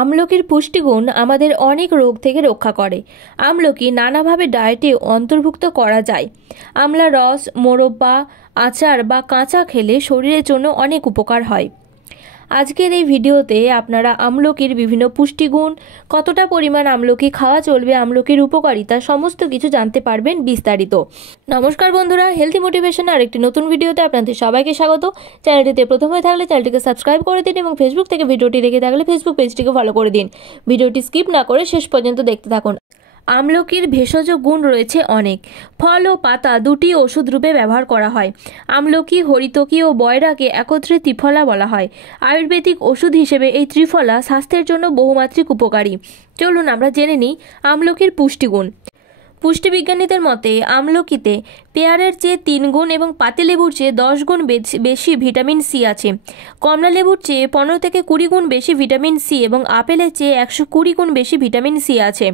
আমলকির পুষ্টিগুণ আমাদের অনেক রোগ থেকে রক্ষা করে। আমলকি নানাভাবে ডায়েটে অন্তর্ভুক্ত করা যায়। আমলা রস, মোরব্বা, আচার বা কাঁচা খেলে শরীরের জন্য অনেক উপকার হয়। আজকের এই ভিডিওতে আপনারা আমলকির বিভিন্ন পুষ্টিগুণ, কতটা পরিমাণ আমলকি খাওয়া চলবে, আমলকির উপকারিতা সমস্ত কিছু জানতে পারবেন বিস্তারিত। নমস্কার বন্ধুরা, হেলথি মোটিভেশন আর একটি নতুন ভিডিওতে আপনাদের সবাইকে স্বাগত। চ্যানেলটিতে প্রথম হয়ে থাকলে চ্যানেলটিকে সাবস্ক্রাইব করে দিন এবং ফেসবুক থেকে ভিডিওটি দেখে থাকলে ফেসবুক পেজটিকে ফলো করে দিন। ভিডিওটি স্কিপ না করে শেষ পর্যন্ত দেখতে থাকুন। আমলকির ভেষজ গুণ রয়েছে অনেক। ফল ও পাতা দুটি ওষুধ রূপে ব্যবহার করা হয়। আমলকি, হরিতকি ও বয়রাকে একত্রে ত্রিফলা বলা হয়। আয়ুর্বেদিক ওষুধ হিসেবে এই ত্রিফলা স্বাস্থ্যের জন্য বহুমাত্রিক উপকারী। চলুন আমরা জেনে নিই আমলকির পুষ্টিগুণ। পুষ্টিবিজ্ঞানীদের মতে আমলকিতে পেয়ারের চেয়ে 3 গুণ এবং পাতিলেবুর চেয়ে 10 গুণ বেশি ভিটামিন সি আছে। কমলা লেবুর চেয়ে 15 থেকে 20 গুণ বেশি ভিটামিন সি এবং আপেলের চেয়ে 120 গুণ বেশি ভিটামিন সি আছে।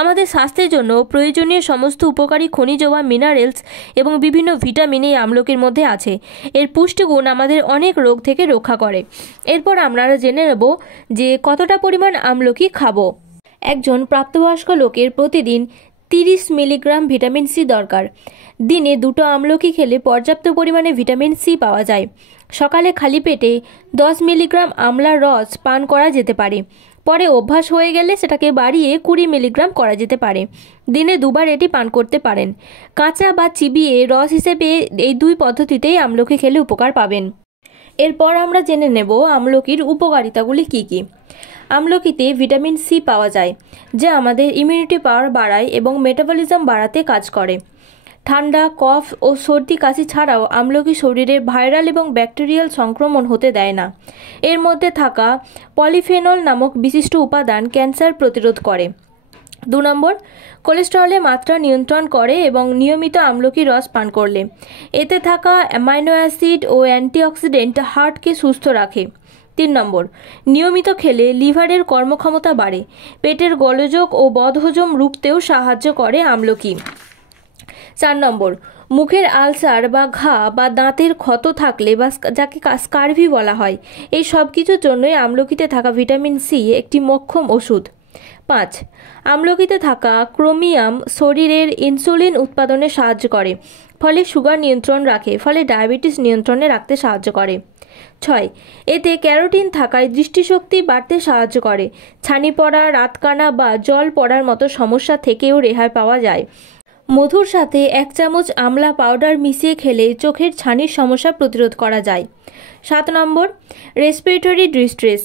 আমাদের স্বাস্থ্যের জন্য প্রয়োজনীয় সমস্ত উপকারী খনিজ বা মিনারেলস এবং বিভিন্ন ভিটামিন এই আমলকির মধ্যে আছে। এর পুষ্টিগুণ আমাদের অনেক রোগ থেকে রক্ষা করে। এরপর আমরা জেনে নেব যে কতটা পরিমাণ আমলকি খাবো। একজন প্রাপ্তবয়স্ক লোকের প্রতিদিন 30 মিলিগ্রাম ভিটামিন সি দরকার। দিনে 2টো আমলকি খেলে পর্যাপ্ত পরিমাণে ভিটামিন সি পাওয়া যায়। সকালে খালি পেটে 10 মিলিগ্রাম আমলার রস পান করা যেতে পারে। পরে অভ্যাস হয়ে গেলে সেটাকে বাড়িয়ে 20 মিলিগ্রাম করা যেতে পারে। দিনে 2বার এটি পান করতে পারেন। কাঁচা বা চিবিয়ে রস হিসেবে এই 2 পদ্ধতিতেই আমলকি খেলে উপকার পাবেন। এরপর আমরা জেনে নেব আমলকির উপকারিতাগুলি কি কি। আমলকিতে ভিটামিন সি পাওয়া যায়, যা আমাদের ইমিউনিটি পাওয়ার বাড়ায় এবং মেটাবলিজম বাড়াতে কাজ করে। ঠান্ডা, কফ ও সর্দি কাশি ছাড়াও আমলকি শরীরে ভাইরাল এবং ব্যাকটেরিয়াল সংক্রমণ হতে দেয় না। এর মধ্যে থাকা পলিফেনল নামক বিশিষ্ট উপাদান ক্যান্সার প্রতিরোধ করে। 2 নম্বর, কোলেস্টেরলের মাত্রা নিয়ন্ত্রণ করে এবং নিয়মিত আমলকি রস পান করলে এতে থাকা অ্যামাইনো অ্যাসিড ও অ্যান্টিঅক্সিডেন্ট হার্টকে সুস্থ রাখে। 3 নম্বর, নিয়মিত খেলে লিভারের কর্মক্ষমতা বাড়ে। পেটের গোলযোগ ও বদহজম রুখতেও সাহায্য করে আমলকি। 4 নম্বর, মুখের আলসার বা ঘা বা দাঁতের ক্ষত থাকলে বা যাকে স্কারভি বলা হয়, এই সব কিছুর জন্যই আমলকিতে থাকা ভিটামিন সি একটি মোক্ষম ওষুধ। 5, আমলকিতে থাকা ক্রোমিয়াম শরীরের ইনসুলিন উৎপাদনে সাহায্য করে, ফলে সুগার নিয়ন্ত্রণ রাখে, ফলে ডায়াবেটিস নিয়ন্ত্রণে রাখতে সাহায্য করে। 6, এতে ক্যারোটিন থাকায় দৃষ্টিশক্তি বাড়তে সাহায্য করে। ছানি পড়া, রাতকানা বা জল পড়ার মতো সমস্যা থেকেও রেহাই পাওয়া যায়। মধুর সাথে 1 চামচ আমলা পাউডার মিশিয়ে খেলে চোখের ছানির সমস্যা প্রতিরোধ করা যায়। 7 নম্বর, রেসপিরেটরি ডিস্ট্রেস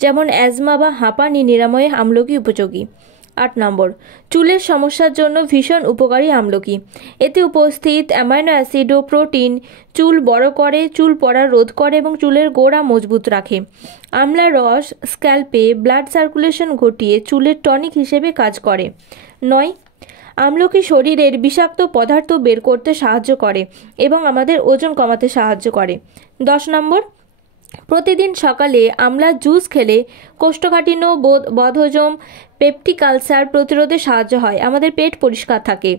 যেমন অ্যাজমা বা হাঁপানি নিরাময়ে আমলকি উপযোগী। 8 নম্বর, চুলের সমস্যার জন্য ভীষণ উপকারী আমলকি। এতে উপস্থিত অ্যামাইনো অ্যাসিড ও প্রোটিন চুল বড় করে, চুল পড়া রোধ করে এবং চুলের গোড়া মজবুত রাখে। আমলার রস স্ক্যাল্পে ব্লাড সার্কুলেশন ঘটিয়ে চুলের টনিক হিসেবে কাজ করে। 9, আমলকি শরীরের বিষাক্ত পদার্থ বের করতে সাহায্য করে এবং আমাদের ওজন কমাতে সাহায্য করে। 10 নম্বর, প্রতিদিন সকালে আমলার জুস খেলে কোষ্ঠকাঠিন্য, বদহজম, পেপটিক আলসার প্রতিরোধে সাহায্য হয়, আমাদের পেট পরিষ্কার থাকে।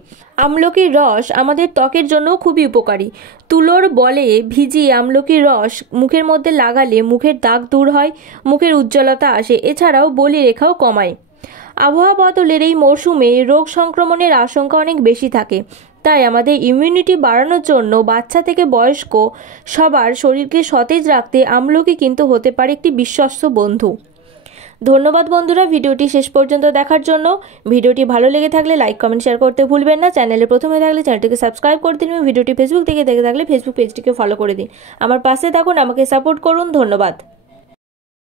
আমলকির রস আমাদের ত্বকের জন্য খুবই উপকারী। তুলোর বলে ভিজিয়ে আমলকির রস মুখের মধ্যে লাগালে মুখের দাগ দূর হয়, মুখের উজ্জ্বলতা আসে, এছাড়াও বলিরেখাও কমায়। আবহাওয়া বদলের এই মরশুমে রোগ সংক্রমণের আশঙ্কা অনেক বেশি থাকে, তাই আমাদের ইমিউনিটি বাড়ানোর জন্য বাচ্চা থেকে বয়স্ক সবার শরীরকে সতেজ রাখতে আমলকি কিন্তু হতে পারে একটি বিশ্বস্ত বন্ধু। ধন্যবাদ বন্ধুরা ভিডিওটি শেষ পর্যন্ত দেখার জন্য। ভিডিওটি ভালো লেগে থাকলে লাইক, কমেন্ট, শেয়ার করতে ভুলবেন না। চ্যানেলে প্রথমে থাকলে চ্যানেলটিকে সাবস্ক্রাইব করে দিন এবং ভিডিওটি ফেসবুক থেকে দেখে থাকলে ফেসবুক পেজটিকে ফলো করে দিন। আমার পাশে থাকুন, আমাকে সাপোর্ট করুন। ধন্যবাদ।